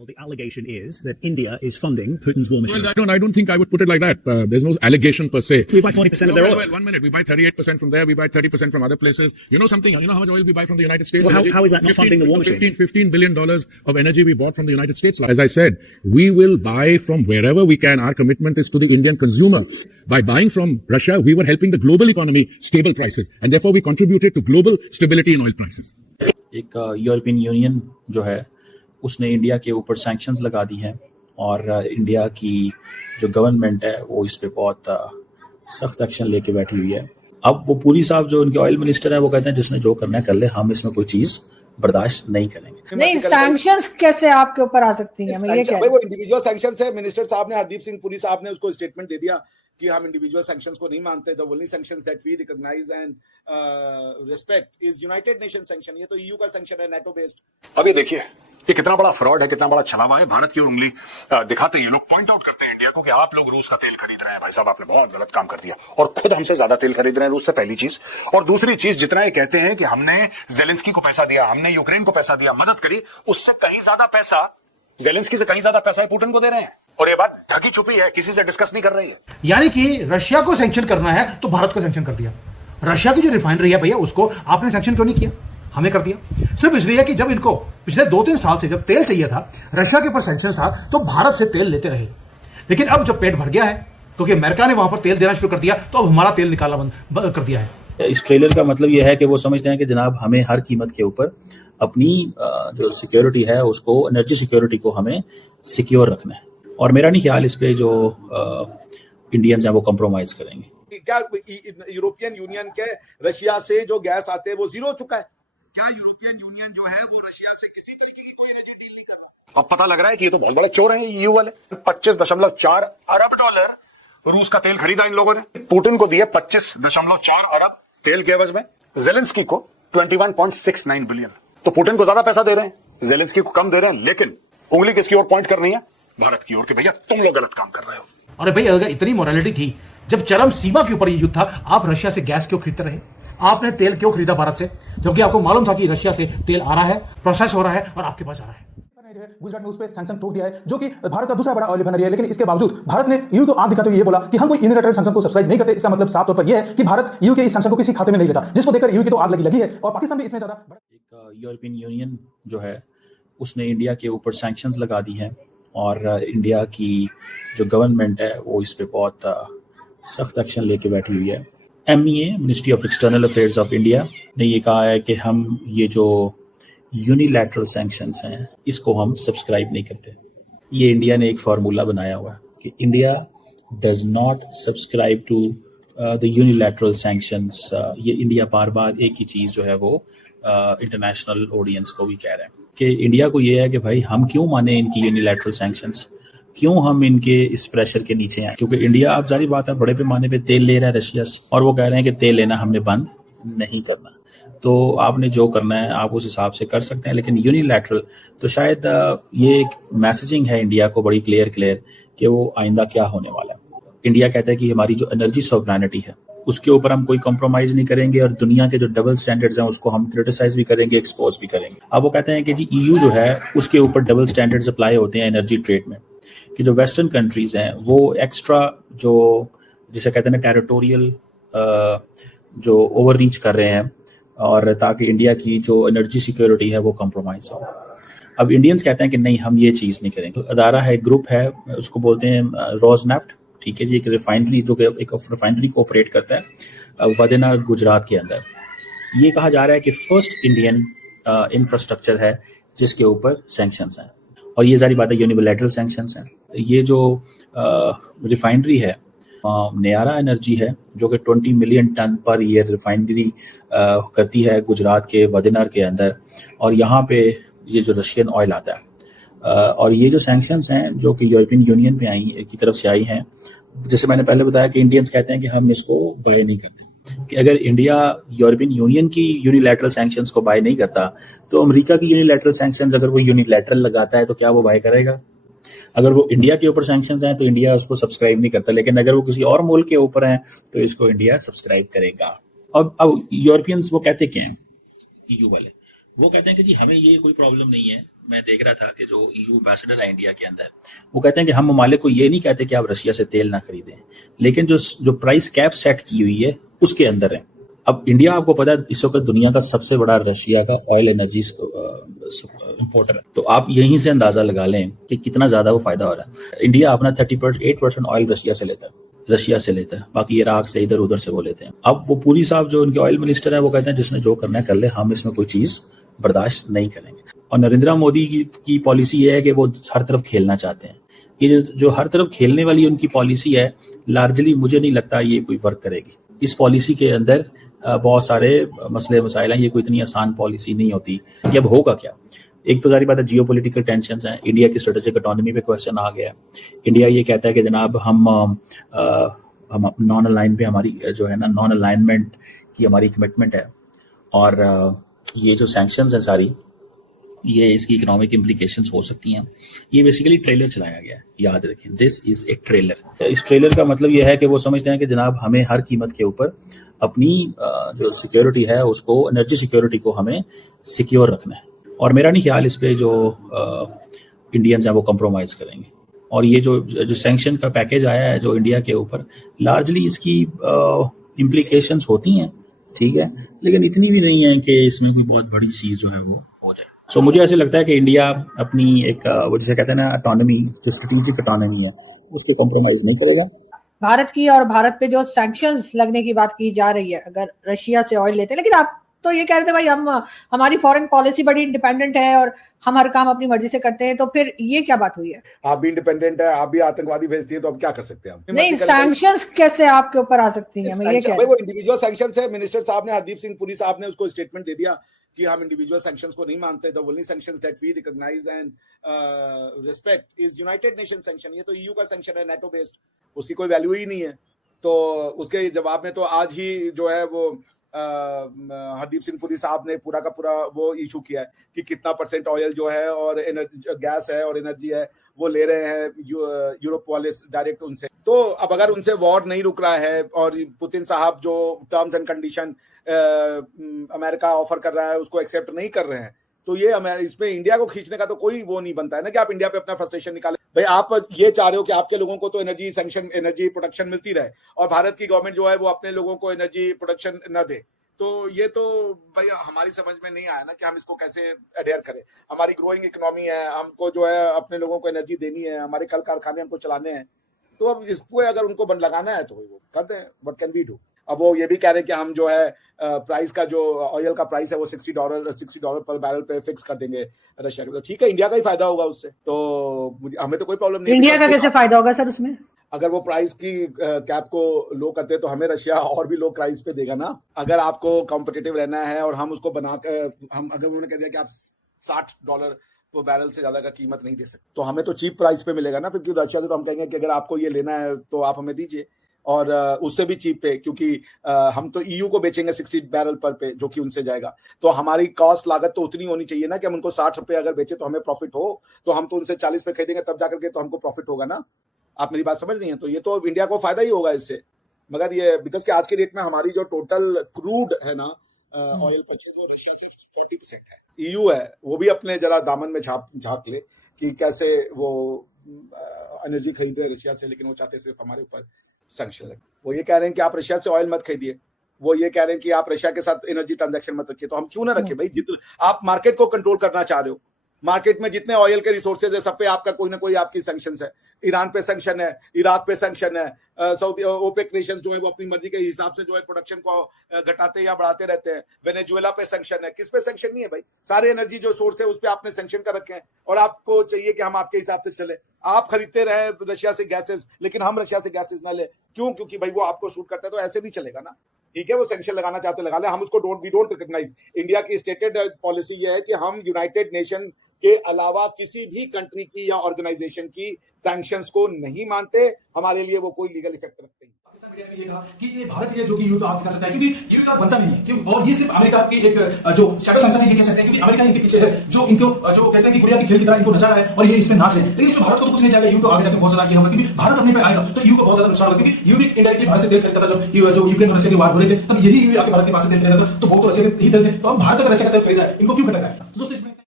Well, the allegation is that India is funding Putin's war machine. Well, I don't think I would put it like that. There's no allegation per se. We buy 40% of their oil. Well, 1 minute. We buy 38% from there. We buy 30% from other places. You know something? You know how much oil we buy from the United States? Well, how is that not funding the war machine? $15 billion of energy we bought from the United States. As I said, we will buy from wherever we can. Our commitment is to the Indian consumer. By buying from Russia, we were helping the global economy stable prices. And therefore, we contributed to global stability in oil prices. एक European union जो है उसने India के ऊपर sanctions लगा दी हैं और India की जो गवर्नमेंट है वो इस पे बहुत सख्त एक्शन लेके बैठी हुई है। अब वो पूरी साहब जो उनके ऑयल मिनिस्टर है वो कहते हैं जिसने जो करना है कर ले, हम इसमें कोई चीज बर्दाश्त नहीं करेंगे। नहीं, सैंक्शंस कैसे आपके ऊपर आ सकती हैं? मैं ये कह रहा हूं वो इंडिविजुअल सैंक्शंस है। मिनिस्टर साहब ने, हरदीप सिंह पुरी साहब ने उसको स्टेटमेंट दे दिया कि हम इंडिविजुअल सैंक्शंस को नहीं मानते। The only sanctions that we recognise and respect is United Nation sanction. ये तो ईयू का सैंक्शन है, नेटो बेस्ड। अब ये देखिए ये कितना बड़ा फ्रॉड है, कितना बड़ा छलावा है। भारत की उंगली दिखाते हैं ये लोग, पॉइंट आउट करते हैं इंडिया को कि आप लोग रूस का तेल खरीद रहे हैं। भाई साहब आपने बहुत गलत काम कर दिया और खुद हमसे ज्यादा तेल खरीद रहे हैं रूस से, पहली चीज। और दूसरी चीज, जितना ये कहते हैं कि हमने जेलेंस्की को पैसा दिया, हमने यूक्रेन को पैसा दिया, मदद करी, उससे कहीं ज्यादा पैसा जेलेंस्की से कहीं ज्यादा पैसा पुतिन को दे रहे हैं। और ये बात ढकी छुपी है, किसी से डिस्कस नहीं कर रही है। यानी कि रशिया को सैंक्शन करना है तो भारत को सैंक्शन कर दिया। रशिया की जो रिफाइनरी है भैया उसको आपने सैंक्शन क्यों नहीं किया? हमें कर दिया। सिर्फ इसलिए कि जब इनको पिछले 2-3 साल से जब तेल चाहिए था, रशिया के ऊपर सैंक्शन था, तो भारत से तेल लेते रहे। लेकिन अब जब पेट भर गया है क्योंकि अमेरिका ने वहां पर तेल देना शुरू कर दिया, तो अब हमारा तेल निकालना बंद कर दिया है। इस ट्रेलर का मतलब यह है कि वो समझते हैं कि जनाब हमें हर कीमत के ऊपर अपनी जो सिक्योरिटी है उसको, एनर्जी सिक्योरिटी को हमें सिक्योर रखना है। और मेरा नहीं ख्याल इस पे जो इंडियंस हैं वो कॉम्प्रोमाइज करेंगे। क्या यूरोपियन यूनियन के रशिया से जो गैस आते हैं वो जीरो हो चुका है? क्या यूरोपियन यूनियन जो है वो रशिया से किसी तरीके की कोई एनर्जी डील नहीं कर रहा? अब पता लग रहा है कि ये तो बहुत बड़े चोर हैं ईयू वाले। 25.4 अरब डॉलर रूस का तेल खरीदा इन लोगों ने, पुतिन को दिए 25.4 अरब तेल के एवज में, जेलेंस्की को 21.69 बिलियन। तो पुतिन को ज्यादा पैसा दे रहे हैं, जेलेंस्की को कम दे रहे हैं, लेकिन उंगली किसकी ओर पॉइंट करनी है? भारत की ओर, कि भैया तुम लोग गलत काम कर रहे हो। अरे भाई अगर इतनी मोरालिटी थी, जब चरम सीमा के ऊपर ये युद्ध था, आप रशिया से गैस क्यों खरीदते रहे? आपने तेल क्यों खरीदा भारत से, जबकि आपको मालूम था कि रशिया से तेल आ रहा है, प्रोसेस हो रहा है और आपके पास आ रहा है। गुजरात में उस पर सैंक्शन ठोक दिया है, जो कि भारत का दूसरा बड़ा ऑयल रिफाइनरी है। लेकिन इसके बावजूद भारत ने यूं तो आंख दिखाते हुए ये बोला कि हम कोई यूनिलैटरल सैंक्शन को सब्सक्राइब नहीं करते। इसका मतलब साफ तौर पर यह है कि भारत यूं के इस सैंक्शन को किसी खाते में नहीं लेता, जिसको देखकर यूं की तो आग लगी है और पाकिस्तान भी इसमें ज्यादा। एक यूरोपियन यूनियन जो है उसने इंडिया के ऊपर सैंक्शंस लगा दी हैं और इंडिया की जो गवर्नमेंट है वो इस पे बहुत सख्त एक्शन लेके बैठी हुई है। MEA, ministry of external affairs of India, ने ये कहा है कि हम ये जो यूनिलैटरल सैंक्शंस हैं इसको हम सब्सक्राइब नहीं करते। ये इंडिया ने एक फार्मूला बनाया हुआ है कि India does not subscribe to the unilateral sanctions. ये इंडिया बार बार एक ही चीज़ जो है वो इंटरनेशनल ऑडियंस को भी कह रहे हैं कि इंडिया को ये है कि भाई हम क्यों माने इनकी यूनिलैटरल सैंक्शंस, क्यों हम इनके इस प्रेशर के नीचे आए? क्योंकि इंडिया, आप जारी बात है, बड़े पैमाने पे तेल ले रहा है रशिया से और वो कह रहे हैं कि तेल लेना हमने बंद नहीं करना। तो आपने जो करना है आप उस हिसाब से कर सकते हैं, लेकिन यूनिलैटरल तो शायद ये एक मैसेजिंग है इंडिया को बड़ी क्लियर कि वो आइंदा क्या होने वाला है। इंडिया कहता है कि हमारी जो एनर्जी सॉवरेनिटी है उसके ऊपर हम कोई कॉम्प्रोमाइज नहीं करेंगे और दुनिया के जो डबल स्टैंडर्ड्स हैं उसको हम क्रिटिसाइज भी करेंगे, एक्सपोज भी करेंगे। अब वो कहते हैं कि जी ईयू जो है उसके ऊपर डबल स्टैंडर्ड्स अप्लाई होते हैं एनर्जी ट्रेड में, कि जो वेस्टर्न कंट्रीज हैं वो एक्स्ट्रा जो जिसे कहते हैं ना टेरिटोरियल जो ओवर रीच कर रहे हैं और ताकि इंडिया की जो एनर्जी सिक्योरिटी है वो कॉम्प्रोमाइज हो। अब इंडियंस कहते हैं कि नहीं हम ये चीज़ नहीं करेंगे। तो अदारा है, ग्रुप है, उसको बोलते हैं रोजनेफ्ट, ठीक है जी, एक रिफाइनरी जो एक रिफाइनरी को ऑपरेट करता है वदेना गुजरात के अंदर। ये कहा जा रहा है कि फर्स्ट इंडियन इंफ्रास्ट्रक्चर है जिसके ऊपर सैंक्शंस हैं और ये सारी बातें यूनिलैटरल सैंक्शंस हैं। ये जो रिफाइनरी है नयारा एनर्जी है जो कि 20 million ton per year refinery करती है गुजरात के वदेनर के अंदर, और यहाँ पे ये जो रशियन ऑयल आता है और ये जो सैंक्शंस हैं जो कि यूरोपियन यूनियन पे की तरफ से आई हैं, जैसे मैंने पहले बताया कि इंडियंस कहते हैं कि हम इसको बाय नहीं करते, कि अगर इंडिया यूरोपियन यूनियन की यूनिलैटरल सैंक्शंस को बाय नहीं करता तो अमेरिका की यूनिलैटरल सैंक्शंस अगर वो यूनिलैटरल लगाता है तो क्या वो बाय करेगा? अगर वो इंडिया के ऊपर सैंक्शंस हैं तो इंडिया उसको सब्सक्राइब नहीं करता, लेकिन अगर वो किसी और मुल्क के ऊपर हैं तो इसको इंडिया सब्सक्राइब करेगा। अब यूरोपियंस वो कहते क्या हैं, ईयू वाले, वो कहते हैं कि जी हमें ये कोई प्रॉब्लम नहीं है, मैं देख रहा था कि जो EU एम्बेसडर है इंडिया के अंदर, वो कहते हैं कि हम ममालिक को ये नहीं कहते कि आप रशिया से तेल ना खरीदें, लेकिन जो प्राइस कैप सेट की हुई है उसके अंदर है। अब इंडिया, आपको पता है, इस वक्त दुनिया का सबसे बड़ा रशिया का ऑयल एनर्जी इंपोर्टर है, तो आप यहीं से अंदाजा लगा लें कि कितना ज्यादा वो फायदा हो रहा है। इंडिया अपना 38% ऑयल रशिया से लेता है, बाकी इराक से इधर उधर से वो लेते हैं। अब वो पूरी साहब जो उनके ऑयल मिनिस्टर है वो कहते हैं जिसने जो करना है कर ले, हम इसमें कोई चीज बर्दाश्त नहीं करेंगे। और नरेंद्र मोदी की पॉलिसी ये है कि वो हर तरफ खेलना चाहते हैं। ये जो हर तरफ खेलने वाली उनकी पॉलिसी है, लार्जली मुझे नहीं लगता ये कोई वर्क करेगी। इस पॉलिसी के अंदर बहुत सारे मसले मसाइल हैं, ये कोई इतनी आसान पॉलिसी नहीं होती। ये अब होगा क्या? एक तो सारी बात है, जियो पोलिटिकल टेंशन है, इंडिया की स्ट्रेटेजिक इकोनॉमी पे क्वेश्चन आ गया। इंडिया ये कहता है कि जनाब हम नॉन अलाइन पे हमारी जो है ना, नॉन अलाइनमेंट की हमारी कमिटमेंट है, और ये जो सैंक्शंस है सारी, ये इसकी इकोनॉमिक इम्प्लीकेशंस हो सकती हैं। ये बेसिकली ट्रेलर चलाया गया है, याद रखें, दिस इज ए ट्रेलर। इस ट्रेलर का मतलब ये है कि वो समझते हैं कि जनाब हमें हर कीमत के ऊपर अपनी जो सिक्योरिटी है उसको, एनर्जी सिक्योरिटी को हमें सिक्योर रखना है। और मेरा नहीं ख्याल इस पे जो इंडियंस हैं वो कंप्रोमाइज करेंगे। और ये जो सैंक्शन का पैकेज आया है जो इंडिया के ऊपर, लार्जली इसकी इम्प्लीकेशंस होती हैं, ठीक है, लेकिन इतनी भी नहीं है कि इसमें कोई बहुत बड़ी चीज जो है वो हो जाए। सो मुझे ऐसे लगता है कि इंडिया अपनी एक वो जिसे कहते हैं ना ऑटोनॉमी, जो स्ट्रेटेजिक ऑटोनॉमी है, उसको कॉम्प्रोमाइज नहीं करेगा। भारत की और भारत पे जो सैंक्शंस लगने की बात की जा रही है, अगर रशिया से ऑयल लेते हैं, लेकिन आप तो ये कह रहे थे भाई हमारी फॉरेन पॉलिसी बड़ी इंडिपेंडेंट है और हम हर काम अपनी मर्जी से करते हैं, तो फिर ये क्या बात हुई है? आप भी इंडिपेंडेंट है, आप भी आतंकवादी भेजती है, तो अब क्या कर सकते हैं हम? नहीं, सैंक्शंस कैसे आपके ऊपर आ सकती हैं? मैं ये कह रही हूं, वो इंडिविजुअल सैंक्शंस है। मिनिस्टर साहब ने, हरदीप सिंह पुरी साहब ने उसको स्टेटमेंट दे दिया कि हम इंडिविजुअल सैंक्शंस को नहीं मानते। The only sanctions that we recognise and respect is United Nation sanction. ये तो EU का सैंक्शन है, नेटो बेस्ड, उसकी कोई वैल्यू ही नहीं है। तो उसके जवाब में तो आज ही जो है वो हरदीप सिंह पुरी साहब ने पूरा का पूरा वो इशू किया है कि कितना % ऑयल जो है और गैस है और एनर्जी है वो ले रहे हैं यूरोप वाले डायरेक्ट उनसे। तो अब अगर उनसे वॉर नहीं रुक रहा है और पुतिन साहब जो terms and condition America offer कर रहा है उसको एक्सेप्ट नहीं कर रहे हैं, तो ये इसमें इंडिया को खींचने का तो कोई वो नहीं बनता है ना कि आप इंडिया पे अपना फ्रस्ट्रेशन निकालें। भाई आप ये चाह रहे हो कि आपके लोगों को तो एनर्जी प्रोडक्शन मिलती रहे और भारत की गवर्नमेंट जो है वो अपने लोगों को एनर्जी प्रोडक्शन न दे, तो ये तो भाई हमारी समझ में नहीं आया ना कि हम इसको कैसे एडेयर करें। हमारी ग्रोइंग इकोनॉमी है, हमको जो है अपने लोगों को एनर्जी देनी है, हमारे कल कारखाने हमको चलाने हैं, तो अब इसको अगर उनको बंद लगाना है तो वो करते हैं। What can we do? अब वो ये भी कह रहे हैं कि हम जो है प्राइस का जो ऑयल का प्राइस है वो $60 पर बैरल पे फिक्स कर देंगे रशिया के। तो ठीक है, इंडिया का ही फायदा होगा उससे, तो हमें तो कोई प्रॉब्लम नहीं। इंडिया का कैसे फायदा होगा सर उसमें? अगर वो प्राइस की कैप को लो करते तो हमें रशिया और भी लो प्राइस पे देगा ना। अगर आपको कॉम्पिटिटिव रहना है और हम उसको बनाकर अगर उन्होंने कह दिया कि आप $60 तो बैरल से ज्यादा का कीमत नहीं दे सकते, तो हमें तो चीप प्राइस पे मिलेगा ना। क्योंकि रशिया से तो हम कहेंगे कि अगर आपको ये लेना है तो आप हमें दीजिए, और उससे भी चीप पे, क्योंकि हम तो EU को बेचेंगे 60 बैरल पर पे, जो कि उनसे जाएगा। तो हमारी कॉस्ट लागत तो उतनी होनी चाहिए ना कि हम उनको 60 रुपए अगर बेचे तो हमें प्रॉफिट हो, तो हम तो उनसे 40 पे खरीदेंगे तब जाकर के तो हमको प्रॉफिट होगा ना। आप मेरी बात समझ रही हैं? तो ये तो इंडिया को फायदा ही होगा इससे। मगर ये बिकॉज कि आज के डेट में हमारी जो टोटल क्रूड है ना ऑयल परचेज, वो रशिया से 40% है। EU है वो भी अपने जरा दामन में झांक ले कि कैसे वो एनर्जी खरीद रहे रशिया से, लेकिन वो चाहते सिर्फ हमारे ऊपर सैंक्शन लगे। वो ये कह रहे हैं कि आप रशिया से ऑयल मत खरीदिए, वो ये कह रहे हैं कि आप रशिया के साथ एनर्जी ट्रांजैक्शन मत रखिए। तो हम क्यों ना रखें भाई? जितना आप मार्केट को कंट्रोल करना चाह रहे हो, मार्केट में जितने ऑयल के रिसोर्सेज है सब पे आपका कोई ना कोई आपकी सैंक्शंस है। ईरान पे सैंक्शन है, इराक पे सैंक्शन है, सऊदी ओपेक नेशन जो है वो अपनी मर्जी के हिसाब से जो है प्रोडक्शन को घटाते या बढ़ाते रहते हैं। वेनेजुएला पे सैंक्शन है, किस पे सैंक्शन नहीं है भाई? सारे एनर्जी जो सोर्स है उस पे आपने सैंक्शन कर रखे हैं और आपको चाहिए कि हम आपके हिसाब से चले। आप खरीदते रहे रशिया से गैसेस, लेकिन हम रशिया से गैसेस ना ले। क्यों? क्योंकि भाई वो आपको सूट करता है, तो ऐसे भी चलेगा ना। ठीक है, वो सैंक्शन लगाना चाहते लगा ले, हम उसको वी डोंट रिकॉग्नाइज। इंडिया की स्टेटेड पॉलिसी ये है कि हम यूनाइटेड नेशन के अलावा किसी भी कंट्री की या ऑर्गेनाइजेशन की सैंक्शंस को नहीं मानते। हमारे लिए वो कोई लीगल इफेक्ट रखते हैं। पाकिस्तान मीडिया ने ये कहा कि ये भारत है जो कि युद्ध आप दिखा सकता है, क्योंकि युद्ध बनता नहीं है, क्योंकि और ये सिर्फ अमेरिका की एक जो शैडो संसद ये कह सकते हैं, क्योंकि अमेरिका इनके पीछे है, जो इनको जो कहते हैं कि गुड़िया की खेल की तरह इनको नचा रहा है और ये इसमें नाच रहे हैं। लेकिन इसमें भारत को तो कुछ नहीं जाएगा, यूको आगे जाकर बहुत ज्यादा ये होगा, क्योंकि भारत अपने पे आएगा तो यू को बहुत ज्यादा नुकसान होगा। क्योंकि यू भी इनडायरेक्टली भारत से तेल खरीदता था, जो यूक्रेन और रशिया के वार हो रहे थे, तब यही यू आके भारत के पास से तेल खरीदा था, तो बहुत तो रशिया के ही तेल थे। तो हम भारत अगर रशिया का तेल खरीद रहा है, इनको क्यों खटका है? तो दोस्तों